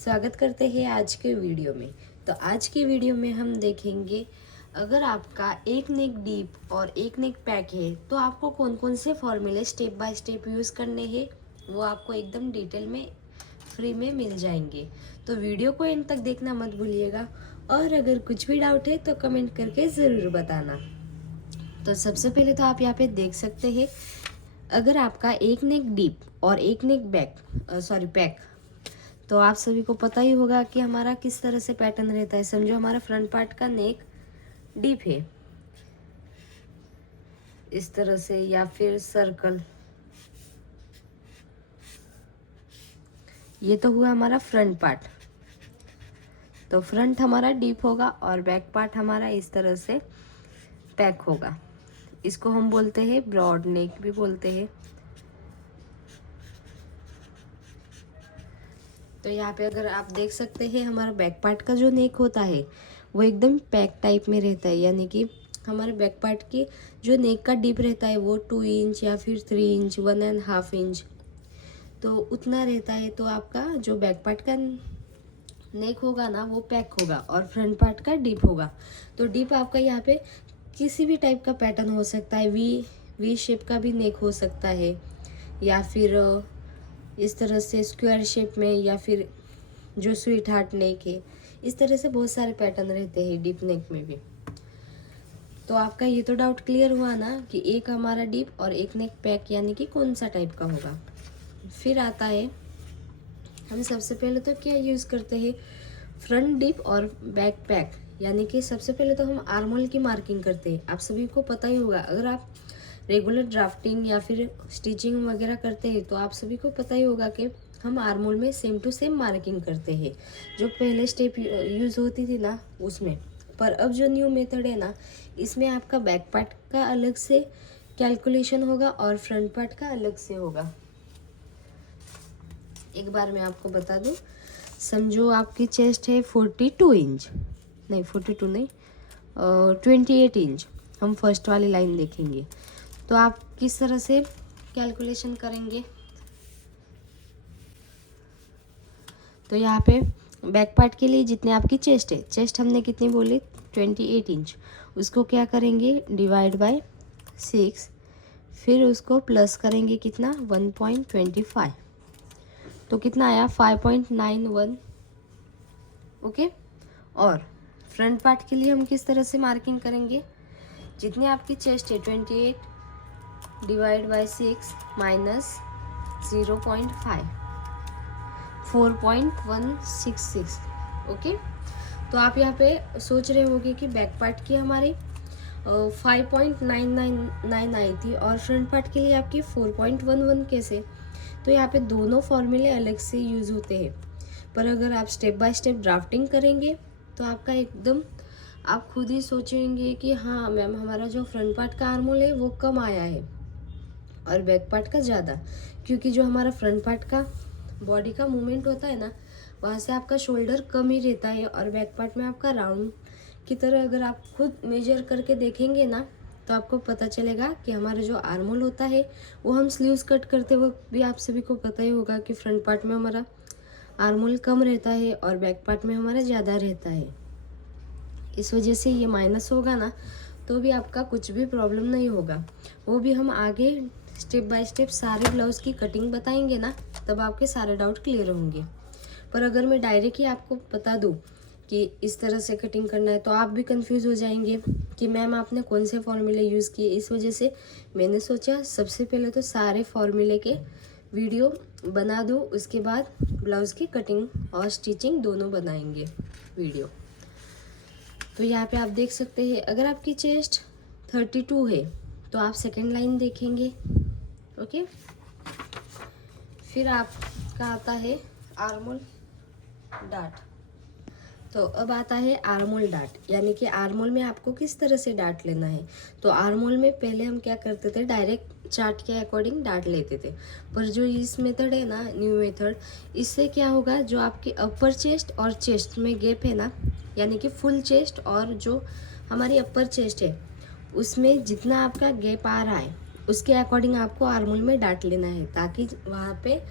स्वागत करते हैं आज के वीडियो में। तो आज की वीडियो में हम देखेंगे अगर आपका एक नेक डीप और एक नेक पैक है तो आपको कौन कौन से फॉर्मूले स्टेप बाय स्टेप यूज़ करने हैं, वो आपको एकदम डिटेल में फ्री में मिल जाएंगे। तो वीडियो को एंड तक देखना मत भूलिएगा और अगर कुछ भी डाउट है तो कमेंट करके ज़रूर बताना। तो सबसे पहले तो आप यहाँ पे देख सकते हैं, अगर आपका एक नेक डीप और एक नेक पैक, तो आप सभी को पता ही होगा कि हमारा किस तरह से पैटर्न रहता है। समझो हमारा फ्रंट पार्ट का नेक डीप है इस तरह से, या फिर सर्कल, ये तो हुआ हमारा फ्रंट पार्ट। तो फ्रंट हमारा डीप होगा और बैक पार्ट हमारा इस तरह से पैक होगा। इसको हम बोलते हैं ब्रॉड नेक भी बोलते हैं। तो यहाँ पे अगर आप देख सकते हैं, हमारा बैक पार्ट का जो नेक होता है वो एकदम पैक टाइप में रहता है, यानी कि हमारे बैक पार्ट की जो नेक का डीप रहता है वो 2 इंच या फिर 3 इंच 1.5 इंच तो उतना रहता है। तो आपका जो बैक पार्ट का नेक होगा ना वो पैक होगा और फ्रंट पार्ट का डीप होगा। तो डीप आपका यहाँ पे किसी भी टाइप का पैटर्न हो सकता है, वी शेप का भी नेक हो सकता है, या फिर इस तरह से स्क्वायर शेप में, या फिर जो स्वीट हार्ट नेक है, इस तरह से बहुत सारे पैटर्न रहते हैं डीप नेक में भी। तो आपका ये तो डाउट क्लियर हुआ ना कि एक हमारा डीप और एक नेक पैक यानी कि कौन सा टाइप का होगा। फिर आता है, हम सबसे पहले तो क्या यूज़ करते हैं, फ्रंट डीप और बैक पैक, यानी कि सबसे पहले तो हम आर्म होल की मार्किंग करते हैं। आप सभी को पता ही होगा, अगर आप रेगुलर ड्राफ्टिंग या फिर स्टिचिंग वगैरह करते हैं तो आप सभी को पता ही होगा कि हम आर्म होल में सेम टू सेम मार्किंग करते हैं, जो पहले स्टेप यूज़ होती थी ना उसमें। पर अब जो न्यू मेथड है ना, इसमें आपका बैक पार्ट का अलग से कैलकुलेशन होगा और फ्रंट पार्ट का अलग से होगा। एक बार मैं आपको बता दूं, समझो आपकी चेस्ट है 42 इंच, नहीं 42 नहीं 28 इंच। हम फर्स्ट वाली लाइन देखेंगे तो आप किस तरह से कैलकुलेशन करेंगे। तो यहाँ पे बैक पार्ट के लिए जितने आपकी चेस्ट है, चेस्ट हमने कितनी बोली 28 इंच, उसको क्या करेंगे डिवाइड बाय 6, फिर उसको प्लस करेंगे कितना 1.25, तो कितना आया 5.91। ओके। और फ्रंट पार्ट के लिए हम किस तरह से मार्किंग करेंगे, जितनी आपकी चेस्ट है 28 डिवाइड बाय 6 माइनस 0.5, 4.166। ओके। तो आप यहाँ पे सोच रहे होंगे कि बैक पार्ट की हमारी 5.999 आई थी और फ्रंट पार्ट के लिए आपकी 4.11 कैसे। तो यहाँ पे दोनों फॉर्मूले अलग से यूज़ होते हैं, पर अगर आप स्टेप बाय स्टेप ड्राफ्टिंग करेंगे तो आपका एकदम आप खुद ही सोचेंगे कि हाँ मैम, हमारा जो फ्रंट पार्ट का आर्म होल है वो कम आया है और बैक पार्ट का ज़्यादा, क्योंकि जो हमारा फ्रंट पार्ट का बॉडी का मूवमेंट होता है ना, वहाँ से आपका शोल्डर कम ही रहता है और बैक पार्ट में आपका राउंड की तरह। अगर आप खुद मेजर करके देखेंगे ना तो आपको पता चलेगा कि हमारा जो आर्म होल होता है वो हम स्लीव्स कट करते वक्त भी आप सभी को पता ही होगा कि फ्रंट पार्ट में हमारा आर्म होल कम रहता है और बैक पार्ट में हमारा ज़्यादा रहता है। इस वजह से ये माइनस होगा ना तो भी आपका कुछ भी प्रॉब्लम नहीं होगा। वो भी हम आगे स्टेप बाय स्टेप सारे ब्लाउज़ की कटिंग बताएंगे ना, तब आपके सारे डाउट क्लियर होंगे। पर अगर मैं डायरेक्ट ही आपको बता दूँ कि इस तरह से कटिंग करना है तो आप भी कंफ्यूज हो जाएंगे कि मैम आपने कौन से फॉर्मूले यूज़ किए। इस वजह से मैंने सोचा सबसे पहले तो सारे फॉर्मूले के वीडियो बना दूँ, उसके बाद ब्लाउज़ की कटिंग और स्टिचिंग दोनों बनाएंगे वीडियो। तो यहाँ पे आप देख सकते हैं, अगर आपकी चेस्ट 32 है तो आप सेकेंड लाइन देखेंगे। ओके। फिर आपका आता है आर्म होल डार्ट। तो अब आता है आर्म होल डार्ट, यानी कि आर्म होल में आपको किस तरह से डार्ट लेना है। तो आर्म होल में पहले हम क्या करते थे, डायरेक्ट चार्ट के अकॉर्डिंग डार्ट लेते थे। पर जो इस मेथड है ना, न्यू मेथड, इससे क्या होगा, जो आपकी अपर चेस्ट और चेस्ट में गैप है ना, यानी कि फुल चेस्ट और जो हमारी अपर चेस्ट है उसमें जितना आपका गैप आ रहा है उसके अकॉर्डिंग आपको आर्म होल में डार्ट लेना है, ताकि वहाँ पे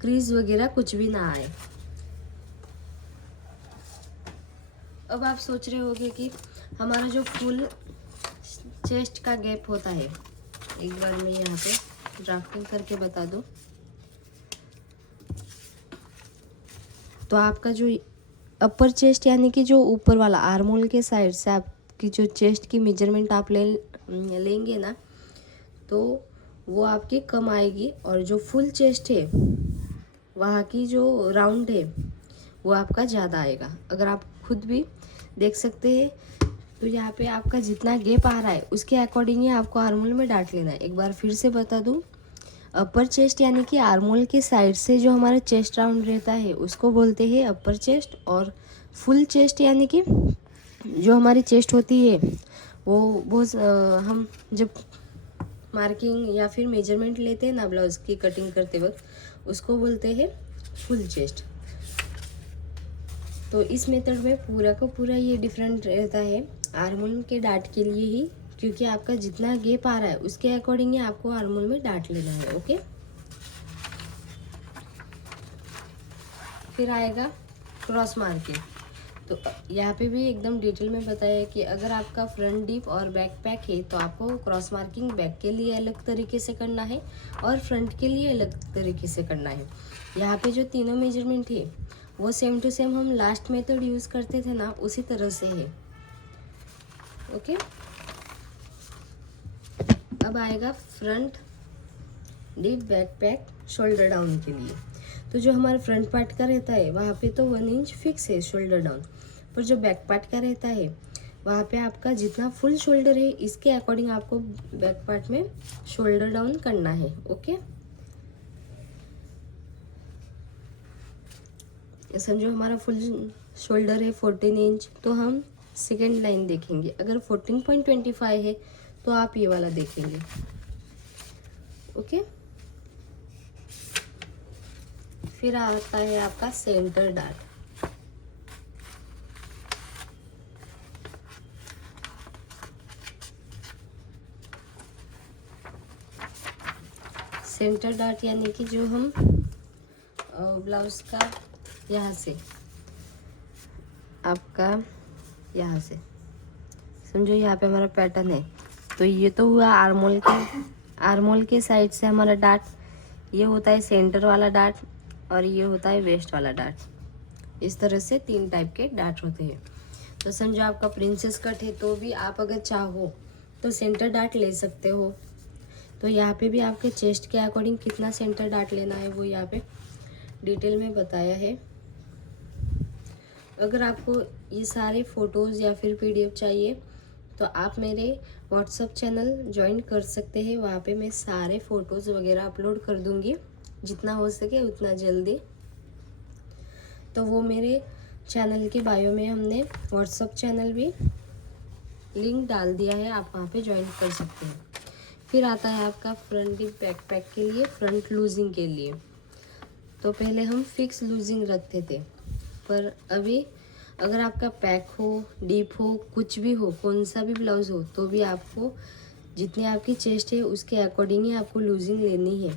क्रीज वगैरह कुछ भी ना आए। अब आप सोच रहे होंगे कि हमारा जो फुल चेस्ट का गैप होता है, एक बार मैं यहाँ पे ड्राफ्टिंग करके बता दूँ। तो आपका जो अपर चेस्ट यानी कि जो ऊपर वाला आर्मोल के साइड से आपकी जो चेस्ट की मेजरमेंट आप लेंगे ना, तो वो आपकी कम आएगी, और जो फुल चेस्ट है वहाँ की जो राउंड है वो आपका ज़्यादा आएगा। अगर आप खुद भी देख सकते हैं तो यहाँ पे आपका जितना गैप आ रहा है उसके अकॉर्डिंग ही आपको आर्मोल में डांट लेना है। एक बार फिर से बता दूँ, अपर चेस्ट यानी कि आर्मोल के साइड से जो हमारा चेस्ट राउंड रहता है उसको बोलते हैं अपर चेस्ट, और फुल चेस्ट यानी कि जो हमारी चेस्ट होती है वो बहुत हम जब मार्किंग या फिर मेजरमेंट लेते हैं ना ब्लाउज की कटिंग करते वक्त, उसको बोलते हैं फुल चेस्ट। तो इस मेथड में पूरा का पूरा ये डिफरेंट रहता है आर्मोल के डाट के लिए ही, क्योंकि आपका जितना गैप आ रहा है उसके अकॉर्डिंग ही आपको आर्मोल में डाट लेना है। ओके, फिर आएगा क्रॉस मार्किंग। तो यहाँ पे भी एकदम डिटेल में बताया है कि अगर आपका फ्रंट डीप और बैक पैक है तो आपको क्रॉस मार्किंग बैक के लिए अलग तरीके से करना है और फ्रंट के लिए अलग तरीके से करना है। यहाँ पे जो तीनों मेजरमेंट है वो सेम टू सेम हम लास्ट मेथड यूज़ करते थे ना, उसी तरह से है। ओके, अब आएगा front deep back pack shoulder down के लिए। तो जो हमारा फ्रंट पार्ट का रहता है वहाँ पे तो 1 इंच फिक्स है शोल्डर डाउन, पर जो बैक पार्ट का रहता है वहाँ पे आपका जितना फुल शोल्डर है इसके अकॉर्डिंग आपको बैक पार्ट में शोल्डर डाउन करना है। ओके, समझो हमारा फुल शोल्डर है 14 इंच, तो हम सेकेंड लाइन देखेंगे। अगर 14.25 है तो आप ये वाला देखेंगे। ओके, फिर आता है आपका सेंटर डार्ट। सेंटर डार्ट यानी कि जो हम ब्लाउज का यहाँ से आपका यहाँ से समझो यहाँ पे हमारा पैटर्न है, तो ये तो हुआ आर्मोल के साइड से हमारा डार्ट, ये होता है सेंटर वाला डार्ट और ये होता है वेस्ट वाला डार्ट। इस तरह से 3 टाइप के डार्ट होते हैं। तो समझो आपका प्रिंसेस कट है तो भी आप अगर चाहो तो सेंटर डार्ट ले सकते हो। तो यहाँ पे भी आपके चेस्ट के अकॉर्डिंग कितना सेंटर डार्ट लेना है वो यहाँ पे डिटेल में बताया है। अगर आपको ये सारे फ़ोटोज़ या फिर PDF चाहिए तो आप मेरे व्हाट्सअप चैनल ज्वाइन कर सकते हैं। वहाँ पे मैं सारे फ़ोटोज़ वगैरह अपलोड कर दूँगी जितना हो सके उतना जल्दी। तो वो मेरे चैनल के बायो में हमने व्हाट्सअप चैनल भी लिंक डाल दिया है, आप वहाँ पे ज्वाइन कर सकते हैं। फिर आता है आपका फ्रंट डीप बैक पैक के लिए फ्रंट लूजिंग के लिए। तो पहले हम फिक्स लूजिंग रखते थे, पर अभी अगर आपका पैक हो डीप हो कुछ भी हो, कौन सा भी ब्लाउज़ हो, तो भी आपको जितनी आपकी चेस्ट है उसके अकॉर्डिंग ही आपको लूजिंग लेनी है।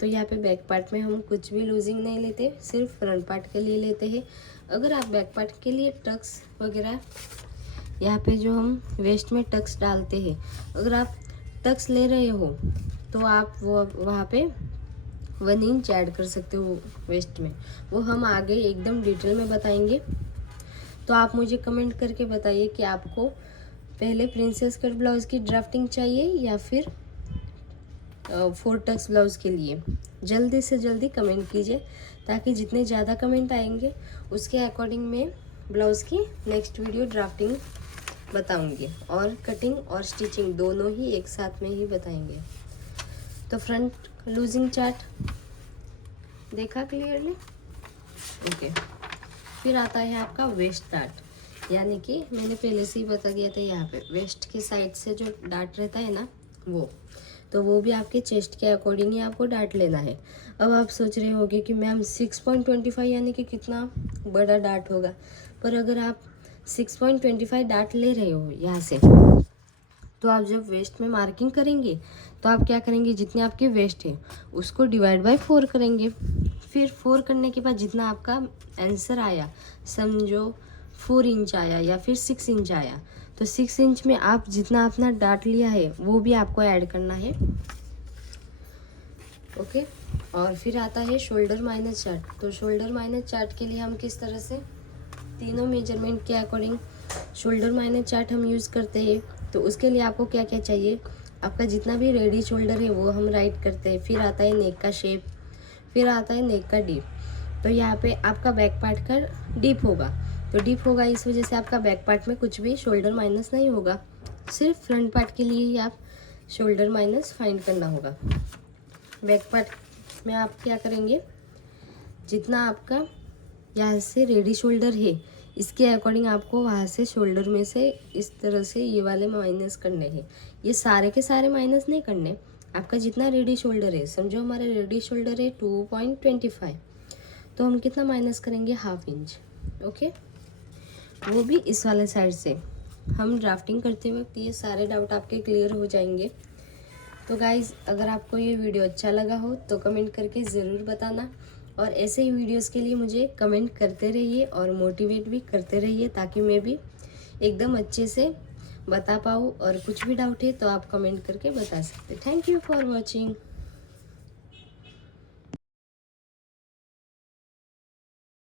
तो यहाँ पे बैक पार्ट में हम कुछ भी लूजिंग नहीं लेते, सिर्फ फ्रंट पार्ट के लिए लेते हैं। अगर आप बैक पार्ट के लिए टक्स वगैरह यहाँ पे जो हम वेस्ट में टक्स डालते हैं, अगर आप टक्स ले रहे हो तो आप वो वहाँ पे 1 इंच ऐड कर सकते हो वेस्ट में। वो हम आगे एकदम डिटेल में बताएंगे। तो आप मुझे कमेंट करके बताइए कि आपको पहले प्रिंसेस कट ब्लाउज़ की ड्राफ्टिंग चाहिए या फिर 4 टक्स ब्लाउज़ के लिए। जल्दी से जल्दी कमेंट कीजिए ताकि जितने ज़्यादा कमेंट आएंगे उसके अकॉर्डिंग मैं ब्लाउज़ की नेक्स्ट वीडियो ड्राफ्टिंग बताऊंगी, और कटिंग और स्टिचिंग दोनों ही एक साथ में ही बताएंगे। तो फ्रंट लूजिंग चार्ट देखा क्लियरली? ओके, फिर आता है आपका वेस्ट डार्ट, यानी कि मैंने पहले से ही बता दिया था यहाँ पे वेस्ट के साइड से जो डार्ट रहता है ना वो भी आपके चेस्ट के अकॉर्डिंग ही आपको डार्ट लेना है। अब आप सोच रहे होंगे कि मैम 6.25 यानी कि कितना बड़ा डार्ट होगा, पर अगर आप 6.25 डार्ट ले रहे हो यहाँ से, तो आप जब वेस्ट में मार्किंग करेंगे तो आप क्या करेंगे, जितनी आपकी वेस्ट है उसको डिवाइड बाय 4 करेंगे। फिर 4 करने के बाद जितना आपका आंसर आया, समझो 4 इंच आया या फिर 6 इंच आया, तो 6 इंच में आप जितना अपना डार्ट लिया है वो भी आपको ऐड करना है। ओके, और फिर आता है शोल्डर माइनस चार्ट। तो शोल्डर माइनस चार्ट के लिए हम किस तरह से तीनों मेजरमेंट के अकॉर्डिंग शोल्डर माइनस चार्ट हम यूज़ करते हैं। तो उसके लिए आपको क्या क्या चाहिए, आपका जितना भी रेडी शोल्डर है वो हम राइट करते हैं। फिर आता है नेक का शेप, फिर आता है नेक का डीप। तो यहाँ पे आपका बैक पार्ट का डीप होगा, तो डीप होगा इस वजह से आपका बैक पार्ट में कुछ भी शोल्डर माइनस नहीं होगा, सिर्फ फ्रंट पार्ट के लिए ही आप शोल्डर माइनस फाइंड करना होगा। बैक पार्ट में आप क्या करेंगे, जितना आपका यहाँ से रेडी शोल्डर है इसके अकॉर्डिंग आपको वहाँ से शोल्डर में से इस तरह से ये वाले माइनस करने हैं। ये सारे के सारे माइनस नहीं करने, आपका जितना रेडी शोल्डर है, समझो हमारा रेडी शोल्डर है 2.25, तो हम कितना माइनस करेंगे, 1/2 इंच। ओके, वो भी इस वाले साइड से। हम ड्राफ्टिंग करते वक्त ये सारे डाउट आपके क्लियर हो जाएंगे। तो गाइज़, अगर आपको ये वीडियो अच्छा लगा हो तो कमेंट करके ज़रूर बताना, और ऐसे ही वीडियोस के लिए मुझे कमेंट करते रहिए और मोटिवेट भी करते रहिए, ताकि मैं भी एकदम अच्छे से बता पाऊँ। और कुछ भी डाउट है तो आप कमेंट करके बता सकते। Thank you for watching.